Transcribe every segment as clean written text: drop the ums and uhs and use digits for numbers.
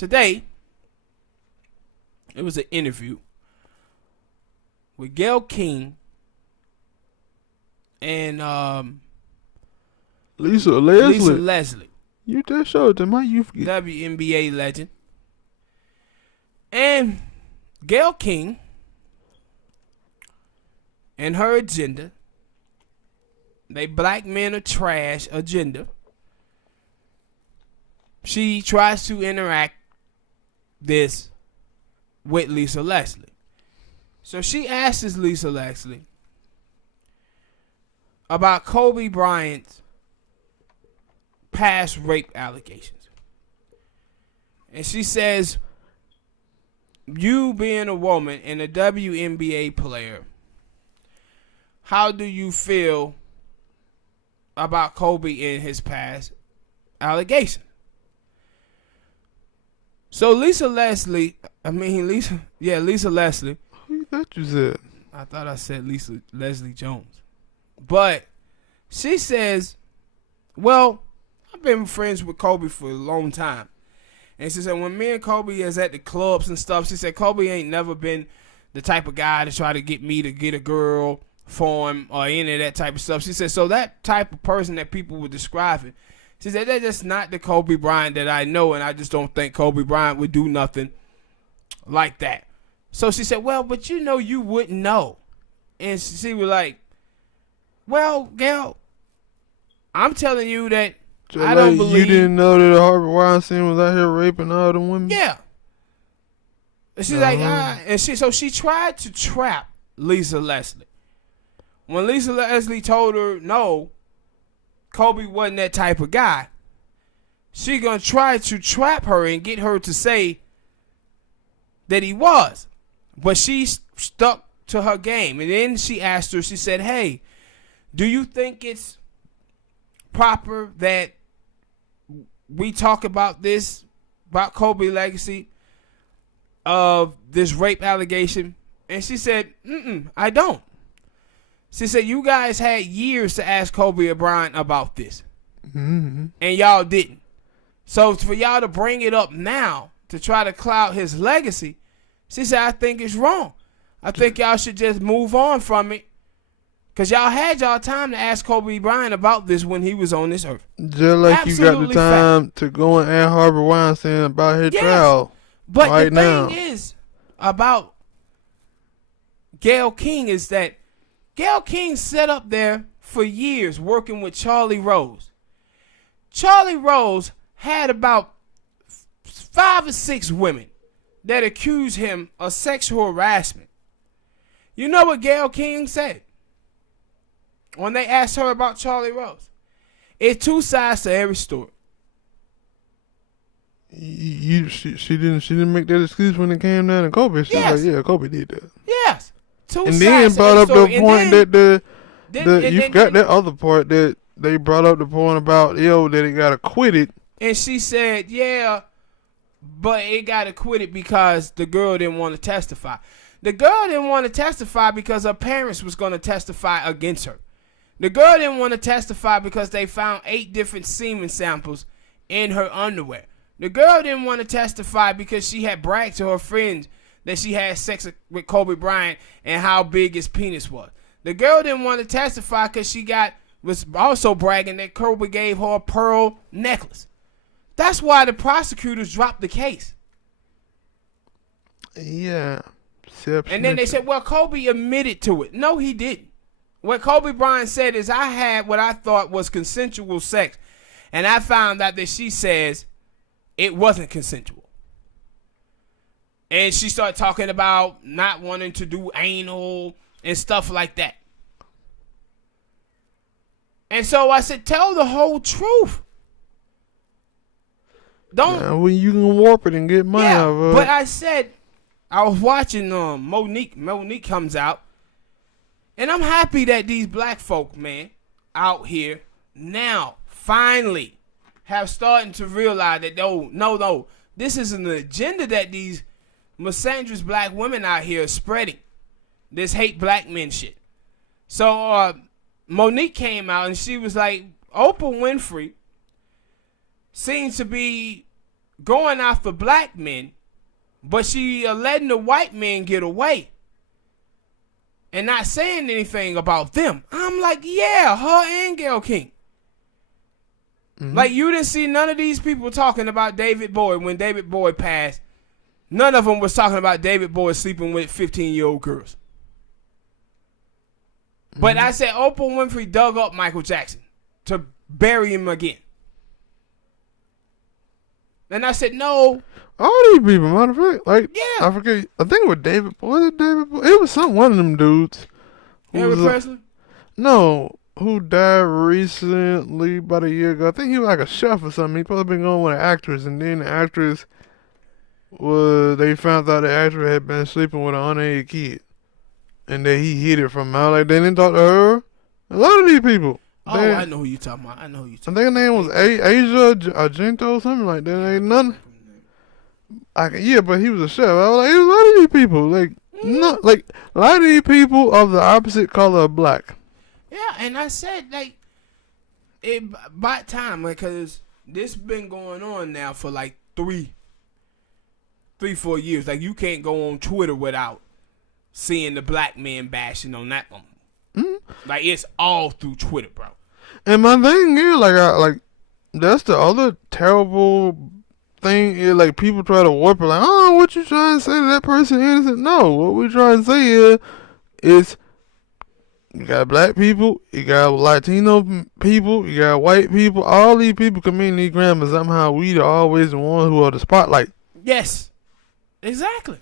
today, it was an interview with Gayle King and Lisa Lisa Leslie. You just showed them how you forget. WNBA legend. And Gayle King and her agenda, they black men are trash agenda. She tries to interact this with Lisa Leslie. So she asks Lisa Leslie about Kobe Bryant's past rape allegations. And she says, you being a woman and a WNBA player, how do you feel about Kobe and his past allegations? So Lisa Leslie. Who you thought you said? I thought I said Lisa Leslie Jones. But she says, well, I've been friends with Kobe for a long time. And she said, when me and Kobe is at the clubs and stuff, she said, Kobe ain't never been the type of guy to try to get me to get a girl for him or any of that type of stuff. She said, so that type of person that people were describing, she said, that's just not the Kobe Bryant that I know, and I just don't think Kobe Bryant would do nothing like that. So she said, well, but you know you wouldn't know. And she was like, well, Gayle, I'm telling you that So I don't believe. You didn't know that Harvey Weinstein was out here raping all the women? Yeah. And she's like, and she tried to trap Lisa Leslie. When Lisa Leslie told her no, Kobe wasn't that type of guy, she gonna try to trap her and get her to say that he was. But she stuck to her game. And then she asked her, she said, hey, do you think it's proper that we talk about this, about Kobe legacy of this rape allegation? And she said, I don't. She said, you guys had years to ask Kobe Bryant about this. Mm-hmm. And y'all didn't. So for y'all to bring it up now to try to cloud his legacy, she said, I think it's wrong. I think y'all should just move on from it. Because y'all had y'all time to ask Kobe Bryant about this when he was on this earth. Just like Absolutely you got the time to go and ask Harvey Weinstein about his trial. But right the now. thing is about Gayle King is that Gayle King sat up there for years working with Charlie Rose. Charlie Rose had about 5 or 6 women that accused him of sexual harassment. You know what Gayle King said when they asked her about Charlie Rose? It's 2 sides to every story. She didn't make that excuse when it came down to Kobe. She was like, yeah, Kobe did that. Yes. 2 and sides then to brought every up story. the point that you forgot that then, other part that they brought up the point about that it got acquitted. And she said, yeah, but it got acquitted because the girl didn't want to testify. The girl didn't want to testify because her parents was going to testify against her. The girl didn't want to testify because they found 8 different semen samples in her underwear. The girl didn't want to testify because she had bragged to her friends that she had sex with Kobe Bryant and how big his penis was. The girl didn't want to testify because she was also bragging that Kobe gave her a pearl necklace. That's why the prosecutors dropped the case. Yeah. And then they said, well, Kobe admitted to it. No, he didn't. What Kobe Bryant said is, I had what I thought was consensual sex. And I found out that she says it wasn't consensual. And she started talking about not wanting to do anal and stuff like that. And so I said, tell the whole truth. Don't. When you can warp it and get money out of it. But I said, I was watching Monique. Monique comes out. And I'm happy that these black folk, man, out here now finally have started to realize that, no, this is an agenda that these misandrous black women out here are spreading. This hate black men shit. So Monique came out and she was like, Oprah Winfrey seems to be going after black men, but she letting the white men get away and not saying anything about them. I'm like, yeah, her and Gayle King. Mm-hmm. Like, you didn't see none of these people talking about David Bowie when David Bowie passed. None of them was talking about David Bowie sleeping with 15-year-old girls. Mm-hmm. But I said Oprah Winfrey dug up Michael Jackson to bury him again. And I said, no. All these people, matter of fact. Like, yeah. I forget. I think it was David. Was it David Bowie? It was one of them dudes. Elvis Presley? No. Who died recently, about a year ago. I think he was like a chef or something. He probably been going with an actress. And then the actress they found out the actress had been sleeping with an underage kid. And that he hid it from her. Like, they didn't talk to her. A lot of these people. I know who you talking about. I think her name was Asia Argento or something like that. Ain't nothing. Yeah, but he was a chef. I was like, a lot of these people, like, not like a lot of these people of the opposite color of black. Yeah, and I said like, it by time because this been going on now for like 3-4 years. Like, you can't go on Twitter without seeing the black man bashing on that one. Mm-hmm. Like, it's all through Twitter, bro. And my thing is, like that's the other terrible thing is, like, people try to warp it, like, oh, what you trying to say to that person innocent? No, what we trying to say is you got black people, you got Latino people, you got white people, all these people commit these crimes, and somehow we are always the ones who are the spotlight. Yes. Exactly.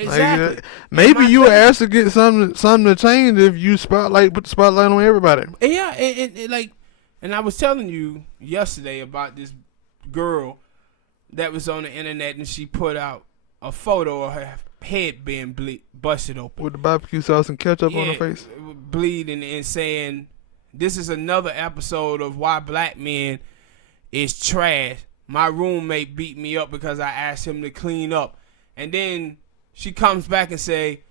Like, maybe you were asked to get something to change if you put the spotlight on everybody. Yeah, and I was telling you yesterday about this girl that was on the internet, and she put out a photo of her head being busted open with the barbecue sauce and ketchup on her face, bleeding, and saying, "This is another episode of why black men is trash. My roommate beat me up because I asked him to clean up," and then she comes back and say,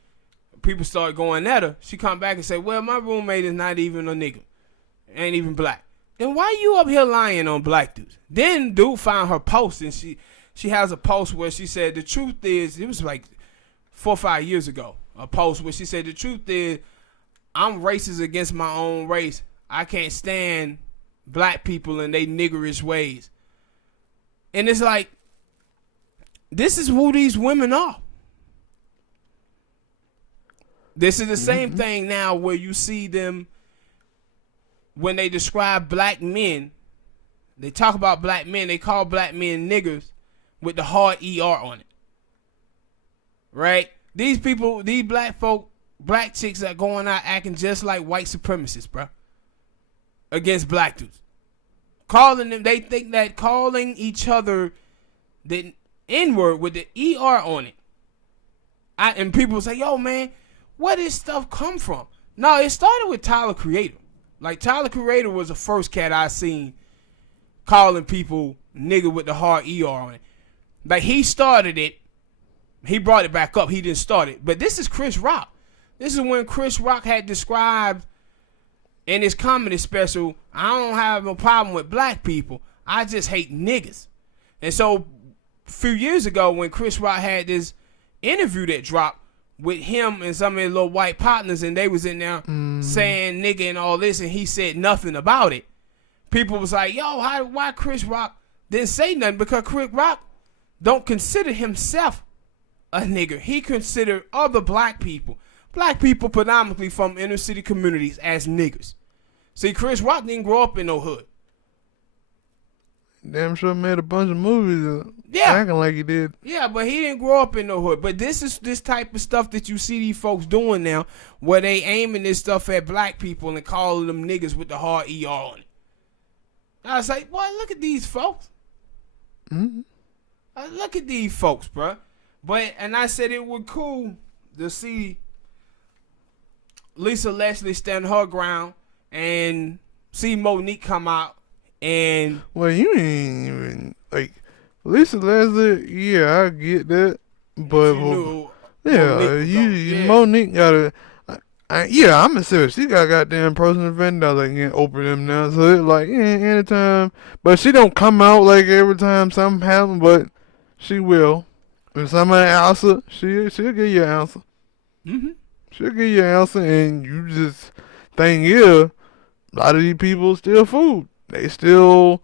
people start going at her. She come back and say, well, my roommate is not even a nigga. Ain't even black. Then why you up here lying on black dudes? Then dude found her post, and she has a post where she said, the truth is, it was like 4 or 5 years ago, a post where she said, the truth is, I'm racist against my own race. I can't stand black people and they niggerish ways. And it's like, this is who these women are. This is the same thing now where you see them when they describe black men. They talk about black men. They call black men niggers with the hard ER on it. Right? These people, these black folk, black chicks are going out acting just like white supremacists, bro. Against black dudes. Calling them, they think that calling each other the N-word with the ER on it. And people say, yo, man, where did stuff come from? No, it started with Tyler Creator. Like, Tyler Creator was the first cat I seen calling people nigga with the hard ER on it. Like, he started it. He brought it back up. He didn't start it. But this is Chris Rock. This is when Chris Rock had described in his comedy special, I don't have no problem with black people. I just hate niggas. And so, a few years ago when Chris Rock had this interview that dropped, with him and some of his little white partners, and they was in there saying nigga and all this, and he said nothing about it. People was like, yo, why Chris Rock didn't say nothing? Because Chris Rock don't consider himself a nigger. He considered other black people predominantly from inner city communities, as niggers. See, Chris Rock didn't grow up in no hood. Damn sure made a bunch of movies acting like he did. Yeah, but he didn't grow up in no hood. But this is this type of stuff that you see these folks doing now, where they aiming this stuff at black people and calling them niggas with the hard ER on it. I was like, boy, look at these folks. Mm-hmm. Look at these folks, bro. And I said it would cool to see Lisa Leslie stand her ground and see Monique come out. And well, you ain't even like Lisa Leslie. Yeah, I get that, but Monique gotta. Yeah, I'm serious. She got goddamn personal vendors that can open them now. So it's like, yeah, anytime. But she don't come out like every time something happens, but she will. If somebody asks her, she'll give you an answer. Mm-hmm. She'll give you an answer, and you just thing is, a lot of these people still food. They still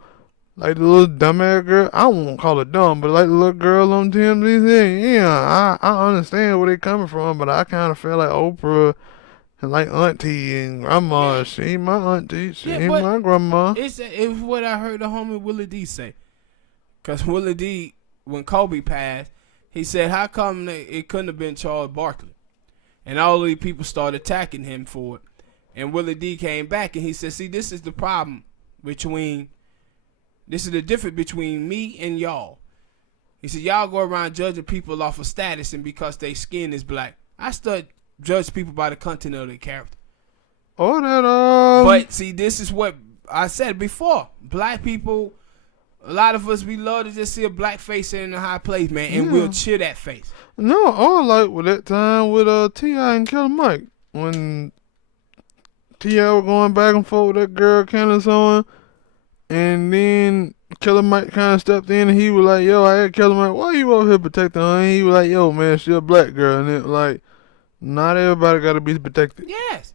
like the little dumbass girl. I won't call her dumb, but like the little girl on TMZ saying, yeah, I understand where they coming from, but I kind of feel like Oprah and like auntie and grandma. Yeah. She ain't my auntie. She Yeah, ain't but my grandma. it's what I heard the homie Willie D say. Cause Willie D, when Kobe passed, he said, "How come it couldn't have been Charles Barkley?" And all these people started attacking him for it. And Willie D came back and he said, "See, this is the problem this is the difference between me and y'all." He said, "Y'all go around judging people off of status and because their skin is black. I start judge people by the content of their character." Oh, that But see, this is what I said before. Black people, a lot of us, we love to just see a black face in a high place, man, and we'll cheer that face. No, or like with that time with T.I. and Killer Mike when T.I. was going back and forth with that girl Candace on, and then Killer Mike kind of stepped in and he was like, "Yo, I had Killer Mike, why you over here protecting her?" And he was like, "Yo, man, she a black girl," and it like, not everybody got to be protected. Yes,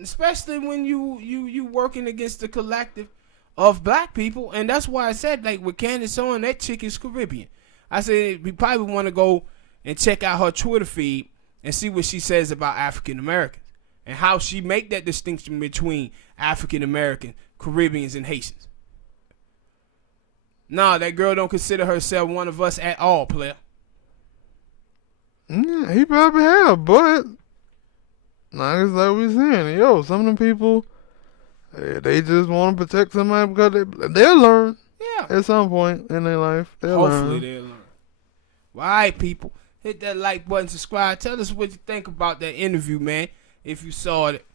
especially when you working against the collective of black people, and that's why I said, like with Candace on, that chick is Caribbean. I said we probably want to go and check out her Twitter feed and see what she says about African Americans and how she make that distinction between African American, Caribbeans, and Haitians. Nah, that girl don't consider herself one of us at all, player. Yeah, he probably have, but like we saying, yo, some of them people, they just want to protect somebody because they'll learn. Yeah. At some point in their life, Hopefully they'll learn. Well, all right, people. Hit that like button, subscribe. Tell us what you think about that interview, man, if you saw it.